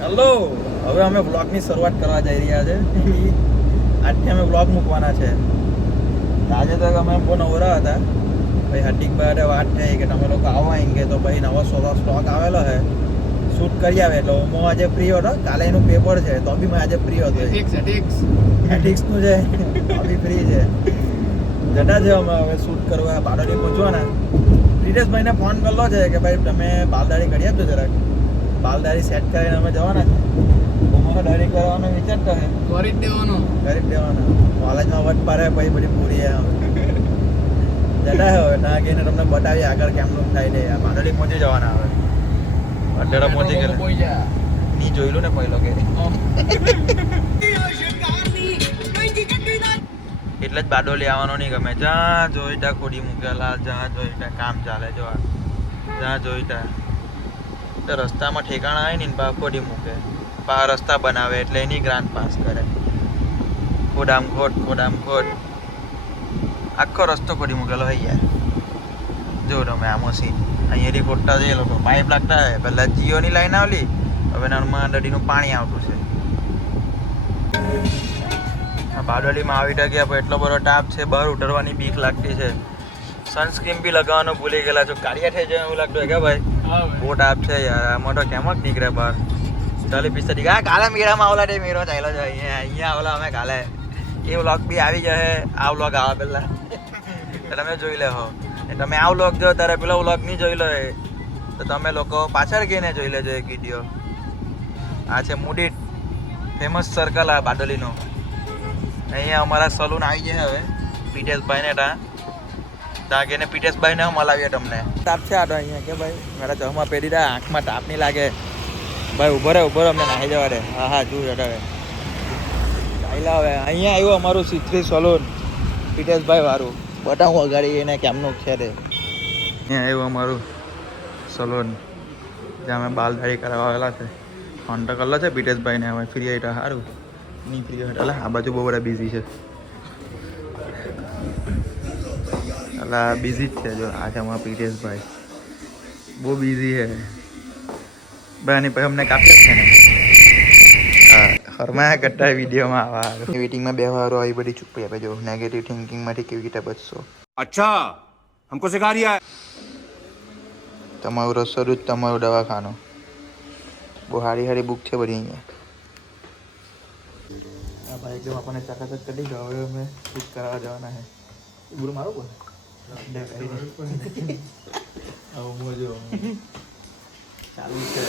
Hello, હવે અમે બ્લોગની શરૂઆત કરવા જઈ રહ્યા છે. આજથી અમે બ્લોગ મૂકવાના છે. આજે તો અમે બહુ નવરા હતા. ભાઈ હાર્દિકભાઈ વાત થઈ કે તમે લોકો આવો અહીં કે તો ભાઈ નવો સ્ટોક આવેલો છે, શૂટ કરી આવે. એટલે હું આજે ફ્રી હતો, કાલે એનું પેપર છે તો બી મેં આજે ફ્રી હતો. એથિક્સનું છે તો બી ફ્રી છે. જતા છે અમે હવે શૂટ કરવા બારડોલી પહોંચવાના. પ્રિટેશભાઈને ફોન કરેલો છે કે ભાઈ તમે બાલદારી કરી આપજો જરાક. બાલદારી સેટ કરીને અમે જવાના છે. અમારો દારી કરવાનો વિચારતો છે. કરી જ દેવાનો. કોલેજમાં વટ પારે પછી બધી પૂરી જતા હવે ત્યાં ગઈને તમને બતાવીએ આગળ કેમનું થાય છે. બારડોલી પહોંચી જવાના હવે. અત્યારે પહોંચી ગયા ની જોયેલું ને પહેલો કે એટલે જ બારડોલી આવવાનો નહીં ગમે. જ્યાં જોઈ ત્યાં ખોડી મૂકેલા, જ્યાં જોઈ ત્યાં કામ ચાલે. જો જ્યાં જોઈ ત્યાં રસ્તામાં ઠેકાણા આવે ને પા ખોડી મૂકે, પા રસ્તા બનાવે એટલે એની ગ્રાન્ટ પાસ કરે. ખોડામ ખોટ આખો રસ્તો ખોડી મૂકેલો હોય યાર. જો તમે આ મશીન અહીંયાથી ખોટતા છે એ લોકો પાઇપ લાગતા હોય. પહેલાં જીઓની લાઈન આવેલી, હવે નર્મદા નદીનું પાણી આવતું છે. બારડોલીમાં આવી ગયા પણ એટલો બધો તાપ છે, બહાર ઉતરવાની બીક લાગતી છે. સનસ્ક્રીન બી લગાવવાનું ભૂલી ગયેલા છો. કાળિયા થઈ જાય એવું લાગતું હોય કે ભાઈ બહુ તાપ છે યાર. આમાં તો કેમ જ નીકળે બહાર 40-45. કાલે મેળામાં આવલા તે મેળો ચાલ્યો છે અહીંયા આવલા અમે કાલે. એ વ્લોગ બી આવી જશે. આ વ્લોગ આવે પહેલા તમે જોઈ લેહો. તમે આ વ્લોગ જો ત્યારે પેલો વ્લોગ નહીં જોઈ લો તો તમે લોકો પાછળ ગઈને જોઈ લેજો એક વિડીયો. આ છે મુડીટ ફેમસ સર્કલ આ બારડોલીનો. અહીંયા અમારા સલૂન આવી જાય હવે પીટેશભાઈને ત્યાં ગઈને પીટેશભાઈને મલાવીએ તમને. તાપ છે આ તો અહીંયા કે ભાઈ મારા ચશ્મા પહેરી રહ્યા, આંખમાં તાપ નહીં લાગે ભાઈ. ઉભો રહે અમને નાહી જવા દે. હા જુ હવે ચાલ્યા હવે. અહીંયા આવ્યું અમારું C3 સલૂન પીટેશભાઈ વાળું. બતાવું અગાડી એને કેમનું છે તે. અહીંયા આવ્યું અમારું સલૂન જ્યાં અમે બાલ દાઢી કરાવવા આવેલા છે. ફોન તો કરેલો છે પીટેશભાઈને. હવે ફ્રી આવી સારું નહીં ફ્રી હોય એટલે આ બાજુ બહુ બધા બિઝી છે. એટલે બિઝી જ છે. જો આ છે અમારા પીટેશભાઈ, બહુ બિઝી છે ભાઈ. આની પછી અમને કાપી છે ને હરમાયા કરતા વિડીયોમાં આવા વેટિંગમાં બેવારો આવી બધી ચૂપી આપે. જો નેગેટિવ થિંકિંગમાંથી કેવી રીતે બચશો. અચ્છા હમકો સિખા રિયા. તમારું રસોડું જ તમારું દવાખાનું. બહુ સારી બુક છે બધી અહીંયા. હા ભાઈ એકદમ આપણને ચકાચક કરી દીધો. હવે અમે શૂટ કરાવવા જવાના છે. ગુરુ મારો બોલ ચાલુ છે.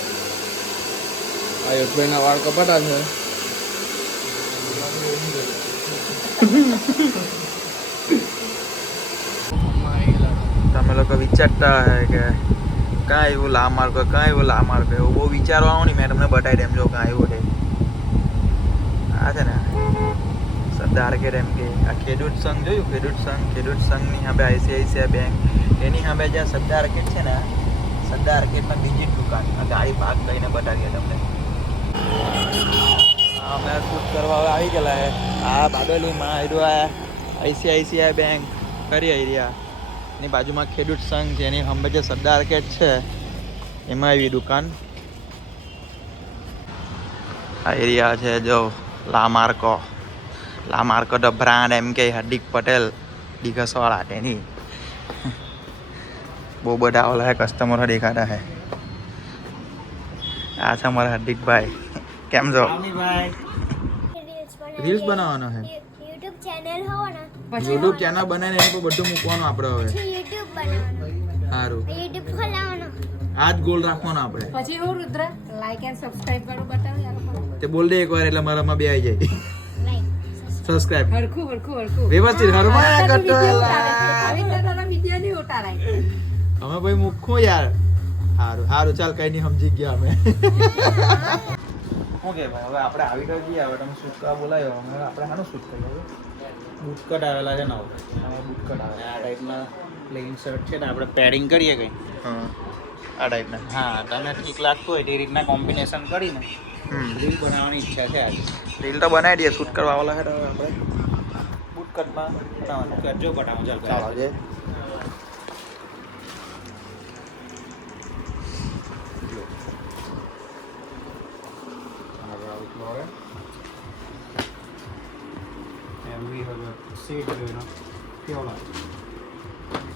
આ યશભાઈના વાળ કપાટા છે. તમે લોકો વિચારતા હોય કે કાં એવું લા માર્કો એવું બહુ વિચારવાનું નહીં. મેં તમને બતાવી દેમ જો કાં એવું છે. આ છે ને સરદાર કે એમ કે આ ખેડૂત સંઘ જોયું. ખેડૂત સંઘની સામે ICICI બેંક એની સામે જ્યાં સરદાર માર્કેટ છે ને, સરદાર માર્કેટમાં બીજી જ દુકાન. આ ગાડી પાર્ક કરીને બતાવીએ તમને. અમે શૂટ કરવા હવે આવી ગયેલા છે. આ બારડોલીમાં આવ્યું ICICI બેંક કરી રહ્યા. એની બાજુમાં ખેડૂત સંઘ છે, એની સામે જે સરદાર માર્કેટ છે એમાં એવી દુકાન. આ એરિયા છે જો લા માર્કો ધ બ્રાન્ડ એમ કે હાર્દિક પટેલ દિગસવાળા તેની. બહુ બધા ઓલા કસ્ટમરો દેખાતા છે. આ છે અમારા હાર્દિકભાઈ. કેમ છો? રીલ્સ બનાવવાનો છે. યુટ્યુબ ચેનલ હોવાના યુટ્યુબ ચેનલ બનાવીને એની પર બધું મૂકવાનું આપણે હવે. યુટ્યુબ બનાવવાનું. સારું યુટ્યુબ ખોલાવવાનો. આ જ ગોલ રાખવાનો આપણે. પછી હું રુદ્ર લાઈક એન્ડ સબસ્ક્રાઇબ કરું બતાવ યાર. તે બોલ દે એકવાર એટલે મારામાં બે આવી જાય. લાઈક સબસ્ક્રાઇબ હરખું વ્યવસ્થિત હરમાયા કરતો આવી તારા વિડિયો નહીં ઉતારાય. અમે ભાઈ મૂકો યાર. સારું ચાલ કઈ નહીં સમજી ગયા અમે. ઓકે ભાઈ હવે આપણે આવી તો જઈએ. હવે તમે શૂટ કરવા બોલાયો. અમે આપણે શાનું શૂટ કરીએ? બુટકટ આવેલા છે ને આમાં બુટકટ આવે આ ટાઈપના પ્લેન શર્ટ છે ને આપણે પેડિંગ કરીએ કંઈ. હા આ ટાઈપના. હા તમને ઠીક લાગતું હોય તે રીતના કોમ્બિનેશન કરીને રીલ બનાવવાની ઈચ્છા છે આજે. રીલ તો બનાવી દઈએ. શૂટ કરવા વાળા છે તો આપણે બુટકટમાં બનાવવાનું કરજો. બતાવો ચાલો જે કલર એવી હવે સેટ રહ્યો કેવો લાગે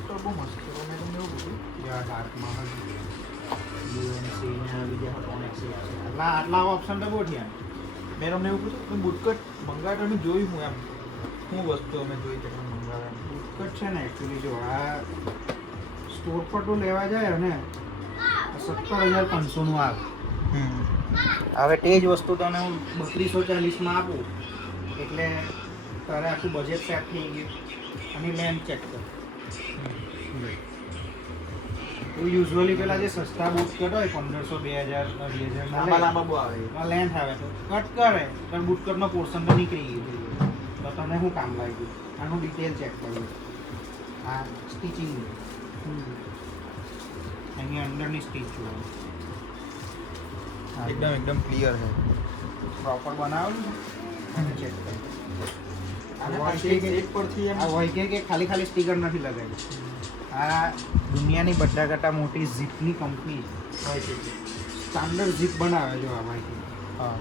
તો બહુ મસ્ત છે મેં તમને એવું કીધું યા ડાર્કમાં યુએનસી ને બીજા ટોનિક સેટ છે આટલા ઓપ્શન તો બહુ થયા મેં તમને એવું પૂછ્યું કે બુટકટ મંગાવ્યો મેં જોયું હું એમ શું વસ્તુ અમે જોઈ કે તમે મંગાવ્યા બુટકટ છે ને એકચ્યુઅલી જો આ સ્ટોર પર તો લેવા જાય ને 17,500 નું આવે હવે તે જ વસ્તુ તને હું 3240 આપું એટલે તારે આખું બજેટ સેટ થઈ ગયું અને લેન્થ ચેક કર યુઝ્યુઅલી પેલા જે સસ્તા બુટકટ હોય 1500 2000 લાંબા લાંબા બહુ આવે એમાં લેન્થ આવે તો કટ કરે તો બુટકટનો પોર્શન તો નીકળી ગયું તો તને શું કામ લાગ્યું આનું ડિટેલ ચેક કર્યું આ સ્ટિચિંગ એની અંદરની સ્ટીચ જોવાનું એકદમ ક્લિયર છે પ્રોપર બનાવેલું છે અને ચેક કર અને એક પરથી એમ આ હોય કે ખાલી સ્ટીકર નથી લગાવ્યું આ દુનિયાની બધા કરતાં મોટી ઝીપની કંપની હોય છે સ્ટાન્ડર્ડ ઝીપ બનાવે જો આ ભાઈ હા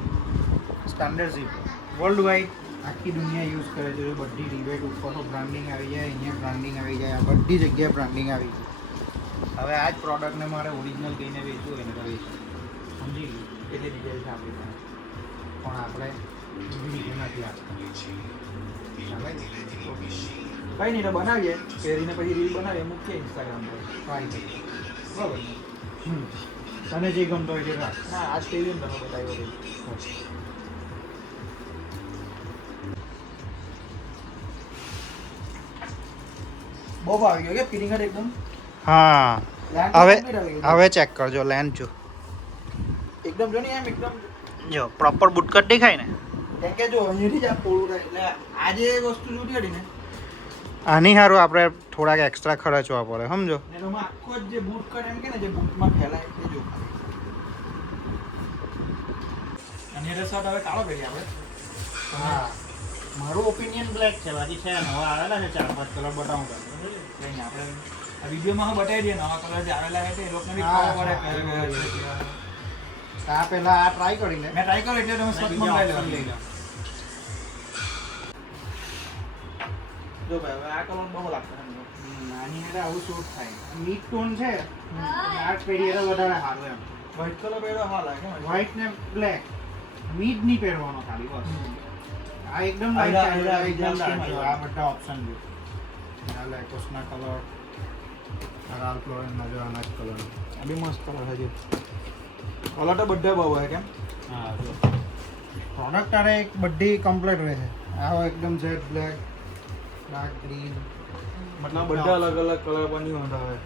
સ્ટાન્ડર્ડ ઝીપ વર્લ્ડ વાઇડ આખી દુનિયા યુઝ કરે છે જો બધી રિવેટ ઉપર બ્રાન્ડિંગ આવી જાય અહીંયા બ્રાન્ડિંગ આવી જાય આ બધી જગ્યાએ બ્રાન્ડિંગ આવી જાય હવે આ જ પ્રોડક્ટને મારે ઓરિજિનલ કહીને વેચવું એને તો વેચવું સમજી ગયું એટલી ડિટેલ છે આપણી પાસે પણ આપણે એવી રીતે નથી આપતા કઈ નહીં તો બનાવીએ પહેરીને પછી રીલ બનાવીએ મૂકીએ ઇન્સ્ટાગ્રામ પર ટ્રાય કરીએ બરાબર તને જે ગમતો હોય તે રાખ હા આજ પહેર્યું ને તમે બતાવ્યો બહુ આવી ગયો કે ફિટિંગ એકદમ હા Land હવે complete આવી ગયું. હવે ચેક કરજો લેન્થ જો એકદમ જો ને એમ એકદમ જો પ્રોપર બુટકટ દેખાય ને કેમ કે જો અહીંયાથી જ આ પોળું થાય એટલે આ જે વસ્તુ જોતી હતી ને આની સારું આપણે થોડાક એક્સ્ટ્રા ખર્ચવા પડે સમજો એનામાં આખો જ જે બૂટ કટ એમ કે ને જે બૂટમાં ફેલાય તે જો અને એ શર્ટ હવે કાળો પહેરીએ આપણે હા મારું ઓપિનિયન બ્લેક છે બાકી છે નવા આવેલા છે 4-5 કલર બતાવું કંઈ નહીં આપણે આ વિડીયોમાં હું બતાવી દઈએ નવા કલર જે આવેલા છે એ લોકોને બી હા, ખબર હા, પડે હા, કે આ પહેલા આ ટ્રાય કરી લે મેં ટ્રાય કર્યો એટલે તમે શર્ટ મંગાવી લેવા લઈ લો જો ભાઈ હવે આ કલર બહુ લાગતો છે નાની એટલે આવું શૂટ થાય મીટ ટોન છે આ પહેરીએ તો વધારે સારું એમ વ્હાઈટ કલર પહેર્યો હા લાગે ને વ્હાઈટ ને બ્લેક મીટ નહીં પહેરવાનો ખાલી બસ આ એકદમ આયરા, લાઈટ આયરા, એકદમ એકદમ લાઈટ લાઈટ. આ બધા ઓપ્શન છે આ લેકોસના કલર રાલ્ફ લોરેનના જો આના જ કલર આ બી મસ્ત કલર છે કલર તો બધા બહુ હોય કેમ હા જો પ્રોડક્ટ તારે એક બધી કમ્પ્લીટ રહે છે આ એકદમ જેટ બ્લેક ડાર્ક ગ્રીન મતલબ બધા અલગ અલગ કલર બની હોતા હોય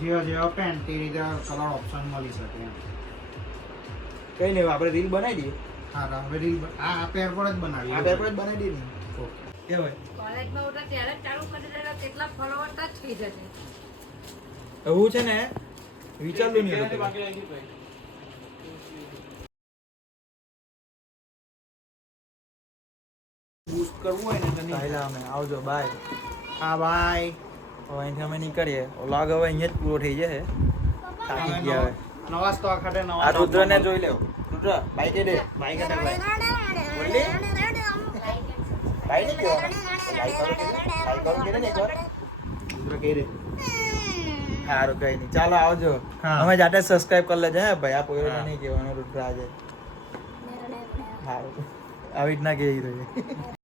જેવા જેવા પેન્ટ તે રીતે કલર ઓપ્શન મળી શકે એમ કઈ નહીં આપણે રીલ બનાવી દઈએ હા હવે રીલ આ પેર પર જ બનાવી આ પેપર જ બનાવી દઈએ ને ઓકે કે ભાઈ કોલેજમાં ઉઠા ત્યારે જ ચાલુ કરી દેલા કેટલા ફોલોવર ટચ થઈ જશે એવું છે ને વિચારલું નહીં હતું બૂસ્ટ કરવું હોય ને તો નહીં અમે આવજો બાય હા બાય હવે અહીંથી અમે નીકળીએ વ્લોગ હવે અહીંયા જ પૂરો થઈ જશે થાકી ગયા હવે નવા સ્ટોક ખાતે નવા આ રુદ્રને જોઈ લેવો રુદ્ર બાઈક દે બાઈક અટક લાય બોલી બાઈક નહીં કહેવાનું બાઈક કરો કે ને એકવાર રુદ્ર કહી દે સારું કઈ નહીં ચાલો આવજો હા. અમે જાતે સબસ્ક્રાઇબ કરી લેજો હે ભાઈ આ પોયરો નહીં કહેવાનું રુદ્ર આજે સારું આવી રીતના કહી રહ્યો